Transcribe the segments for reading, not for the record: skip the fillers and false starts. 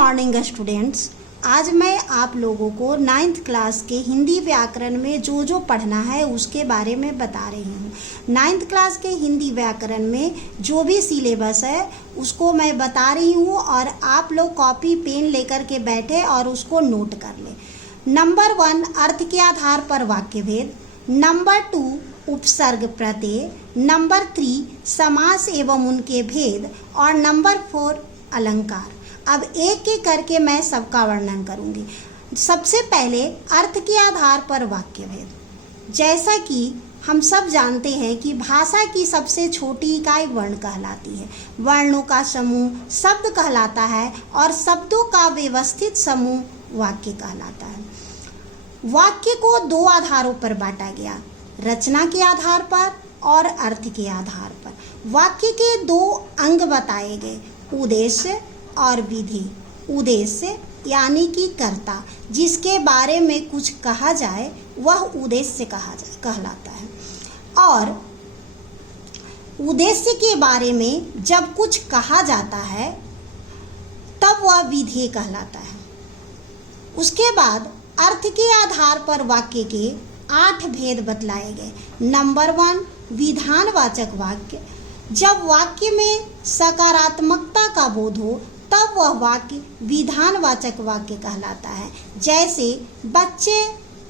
Morning students. आज मैं आप लोगों को 9th क्लास के हिंदी व्याकरण में जो पढ़ना है उसके बारे में बता रही हूँ। 9th क्लास के हिंदी व्याकरण में जो भी सिलेबस है उसको मैं बता रही हूँ और आप लोग कॉपी पेन लेकर के बैठे और उसको नोट कर लें। नंबर 1 अर्थ के आधार पर वाक्य भेद, नंबर 2 उपसर्ग प्रत्यय, नंबर 3 समास एवं उनके भेद और नंबर 4 अलंकार। अब एक एक करके मैं सबका वर्णन करूंगी। सबसे पहले अर्थ के आधार पर वाक्य भेद। जैसा कि हम सब जानते हैं कि भाषा की सबसे छोटी इकाई वर्ण कहलाती है। वर्णों का समूह शब्द कहलाता है और शब्दों का व्यवस्थित समूह वाक्य कहलाता है। वाक्य को दो आधारों पर बांटा गया, रचना के आधार पर और अर्थ के आधार पर। वाक्य के दो अंग बताए गए, उद्देश्य और विधि। उद्देश्य यानी कि कर्ता, जिसके बारे में कुछ कहा जाए वह उद्देश्य कहलाता है, और उद्देश्य के बारे में जब कुछ कहा जाता है तब वह विधेय कहलाता है। उसके बाद अर्थ के आधार पर वाक्य के 8 भेद बतलाए गए। नंबर 1 विधानवाचक वाक्य। जब वाक्य में सकारात्मकता का बोध हो तब वह वाक्य विधानवाचक वाक्य कहलाता है। जैसे बच्चे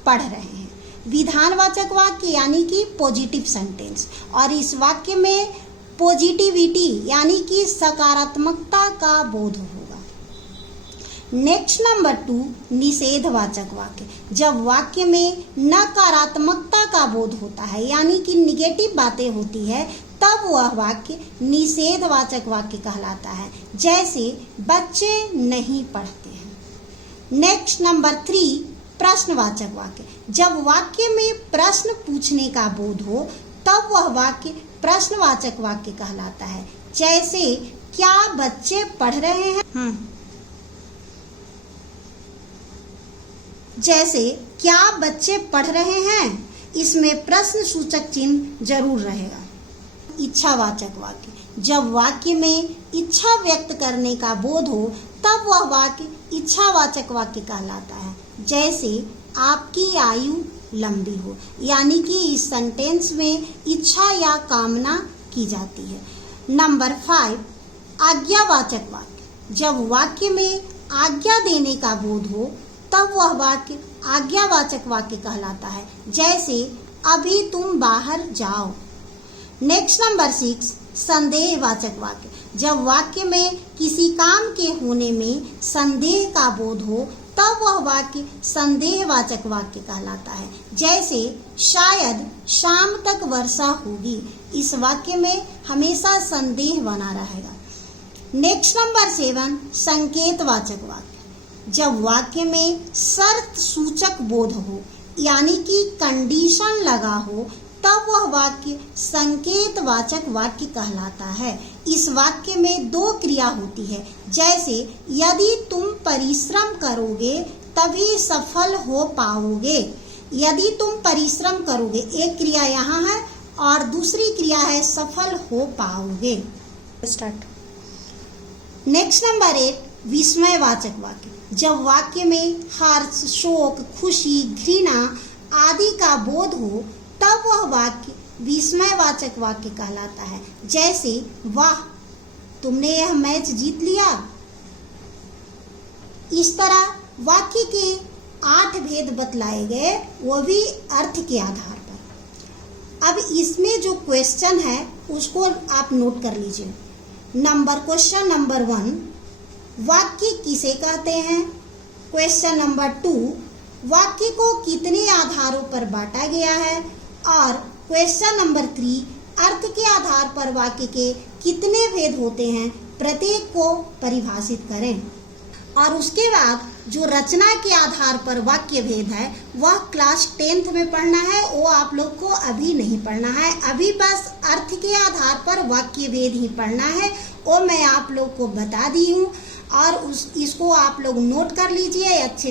पढ़ रहे हैं, विधानवाचक वाक्य यानी कि पॉजिटिव सेंटेंस, और इस वाक्य में पॉजिटिविटी यानी कि सकारात्मकता का बोध होगा। नेक्स्ट नंबर 2 निषेधवाचक वाक्य। जब वाक्य में नकारात्मकता का बोध होता है यानी कि निगेटिव बातें होती है तब वह वाक्य निषेधवाचक वाक्य कहलाता है। जैसे बच्चे नहीं पढ़ते हैं। नेक्स्ट नंबर 3 प्रश्नवाचक वाक्य। जब वाक्य में प्रश्न पूछने का बोध हो तब वह वाक्य प्रश्नवाचक वाक्य कहलाता है। जैसे क्या बच्चे पढ़ रहे हैं? जैसे क्या बच्चे पढ़ रहे हैं, इसमें प्रश्न सूचक चिन्ह जरूर रहेगा। इच्छावाचक वाक्य। जब वाक्य में इच्छा व्यक्त करने का बोध हो तब वह वाक्य इच्छावाचक वाक्य कहलाता है। जैसे आपकी आयु लंबी हो, यानी कि इस सेंटेंस में इच्छा या कामना की जाती है। नंबर 5 आज्ञावाचक वाक्य। जब वाक्य में आज्ञा देने का बोध हो तब वह वाक्य आज्ञावाचक वाक्य कहलाता है। जैसे अभी तुम बाहर जाओ। नेक्स्ट नंबर 6 संदेहवाचक वाक्य। जब वाक्य में किसी काम के होने में संदेह का बोध हो तब वह वाक्य संदेहवाचक वाक्य कहलाता है। जैसे शायद शाम तक वर्षा होगी। इस वाक्य में हमेशा संदेह बना रहेगा। नेक्स्ट नंबर 7 संकेतवाचक वाक्य। जब वाक्य में शर्त सूचक बोध हो यानी कि कंडीशन लगा हो तब वह वाक्य संकेतवाचक वाक्य कहलाता है। इस वाक्य में 2 क्रिया होती है। जैसे यदि तुम परिश्रम करोगे तभी सफल हो पाओगे। यदि तुम परिश्रम करोगे, एक क्रिया यहाँ है और दूसरी क्रिया है सफल हो पाओगे। स्टार्ट। नेक्स्ट नंबर 8 विस्मयवाचक वाक्य। जब वाक्य में हर्ष, शोक, खुशी, घृणा आदि का बोध हो तब वह वाक्य विस्मयवाचक वाक्य कहलाता है। जैसे वाह, तुमने यह मैच जीत लिया। इस तरह वाक्य के 8 भेद बतलाए गए, वो भी अर्थ के आधार पर। अब इसमें जो क्वेश्चन है उसको आप नोट कर लीजिए। क्वेश्चन नंबर 1 वाक्य किसे कहते हैं। क्वेश्चन नंबर 2 वाक्य को कितने आधारों पर बांटा गया है। और क्वेश्चन नंबर 3 अर्थ के आधार पर वाक्य के कितने भेद होते हैं, प्रत्येक को परिभाषित करें। और उसके बाद जो रचना के आधार पर वाक्य भेद है वह क्लास 10th में पढ़ना है, वो आप लोग को अभी नहीं पढ़ना है। अभी बस अर्थ के आधार पर वाक्य भेद ही पढ़ना है, वो मैं आप लोग को बता दी हूँ और इसको आप लोग नोट कर लीजिए अच्छे